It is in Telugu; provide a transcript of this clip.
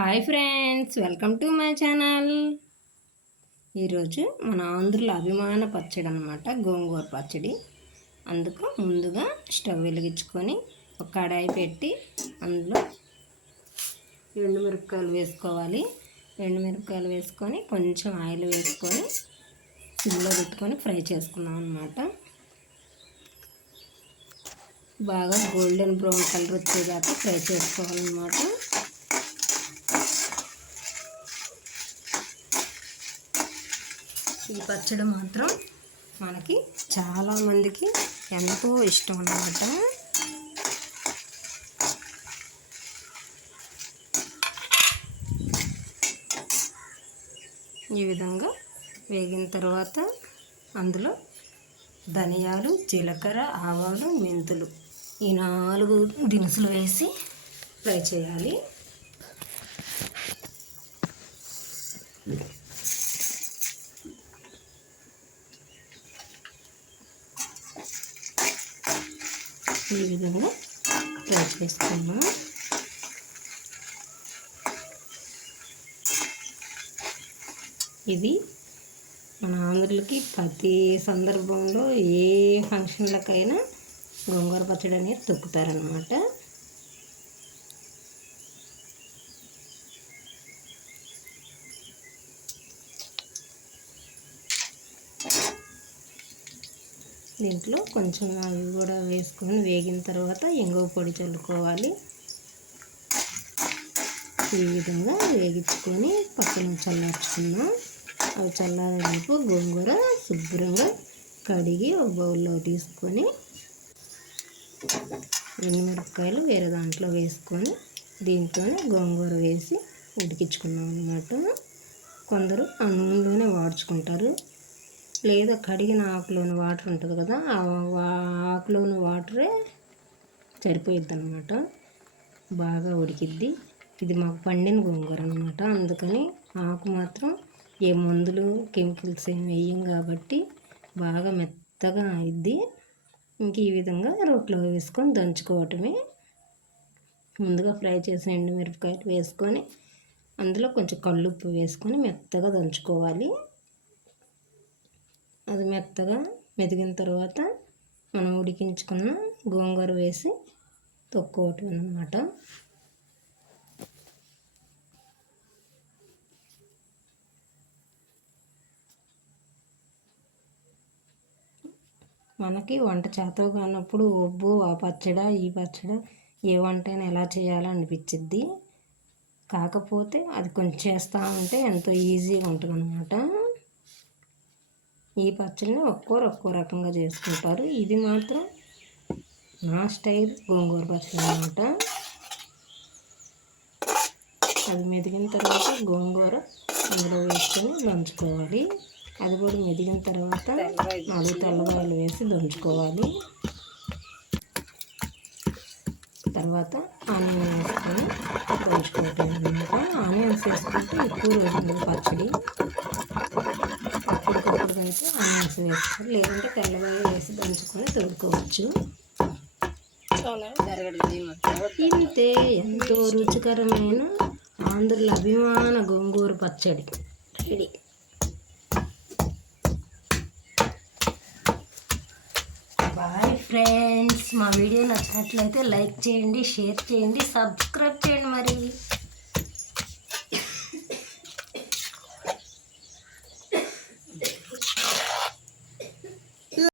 Hi friends, welcome to my channel. ఈరోజు మన ఆంధ్రుల అభిమాన పచ్చడి అనమాట గోంగూర పచ్చడి. అందుకు ముందుగా స్టవ్ వెలిగించుకొని ఒక కడాయి పెట్టి అందులో ఎండుమిరపకాయలు వేసుకోవాలి. ఎండుమిరపకాయలు వేసుకొని కొంచెం ఆయిల్ వేసుకొని సిమ్లో పెట్టుకొని ఫ్రై చేసుకున్నాం అనమాట. బాగా గోల్డెన్ బ్రౌన్ కలర్ వచ్చేదాకా ఫ్రై చేసుకోవాలన్నమాట. ఈ పచ్చడి మాత్రం మనకి చాలామందికి ఎంతో ఇష్టం అన్నమాట. ఈ విధంగా వేగిన తర్వాత అందులో ధనియాలు, జీలకర్ర, ఆవాలు, మెంతులు ఈ 4 దినుసులు వేసి ఫ్రై చేయాలి. ఈ విధంగా ఫ్రై చేసుకున్నాం. ఇది మన ఆంధ్రులకి ప్రతి సందర్భంలో ఏ ఫంక్షన్లకైనా గోంగూర పచ్చడి అనేది తొక్కుతారనమాట. దీంట్లో కొంచెం అవి కూడా వేసుకొని వేగిన తర్వాత ఇంగువ పొడి చల్లుకోవాలి. ఈ విధంగా వేగించుకొని పక్కన చల్లార్చుకున్నాం. అవి చల్లారేపు గోంగూర శుభ్రంగా కడిగి ఒక బౌల్లో తీసుకొని ఎండుమిరపకాయలు వేరే దాంట్లో వేసుకొని దీంతోనే గోంగూర వేసి ఉడికించుకున్నాం అన్నమాట. కొందరు ఆ నూనెలోనే వాడ్చుకుంటారు, లేదా కడిగిన ఆకులోని వాటర్ ఉంటుంది కదా, ఆ ఆకులోని వాటరే సరిపోయిద్ది అన్నమాట. బాగా ఉడికిద్ది. ఇది మాకు పండిన గోంగూర అనమాట. అందుకని ఆకు మాత్రం ఏ మందులు కెమికల్స్ ఏమి వేయం కాబట్టి బాగా మెత్తగా అయిద్ది. ఇంక ఈ విధంగా రోట్లో వేసుకొని దంచుకోవటమే. ముందుగా ఫ్రై చేసిన ఎండుమిరపకాయలు వేసుకొని అందులో కొంచెం కల్లుప్పు వేసుకొని మెత్తగా దంచుకోవాలి. అది మెత్తగా మెదిగిన తర్వాత మనం ఉడికించుకున్న గోంగూర వేసి తొక్కోవటం అన్నమాట. మనకి వంట చేత కానప్పుడు ఒబ్బు ఆ పచ్చడి ఈ పచ్చడి ఏ వంటైనా ఎలా చేయాలో అనిపించిద్ది. కాకపోతే అది కొంచెం చేస్తూ ఉంటే ఎంతో ఈజీగా ఉంటుంది అన్నమాట. ఈ పచ్చడిని ఒక్కో రకంగా చేసుకుంటారు. ఇది మాత్రం నా స్టైల్ గోంగూర పచ్చడి అన్నమాట. అది మెదిగిన తర్వాత గోంగూర అందులో వేసుకొని దంచుకోవాలి. అది కూడా మెదిగిన తర్వాత 4 తెల్లవాయలు వేసి దంచుకోవాలి. తర్వాత ఆనియన్ వేసుకొని దంచుకోవటం అన్నమాట. ఆనియన్స్ వేసుకుంటే ఎక్కువ రోజులు పచ్చడి. అప్పటికప్పుడు అయితే ఆనియన్స్ వేసుకోవాలి, లేదంటే తెల్లవాయలు వేసి దంచుకొని తోడుకోవచ్చు. ఇంతే, ఎంతో రుచికరమైన ఆంధ్రుల అభిమాన గోంగూర పచ్చడి రెడీ. బాయ్ ఫ్రెండ్స్, మా వీడియో నచ్చినట్లయితే లైక్ చేయండి, షేర్ చేయండి, సబ్స్క్రైబ్ చేయండి మరి.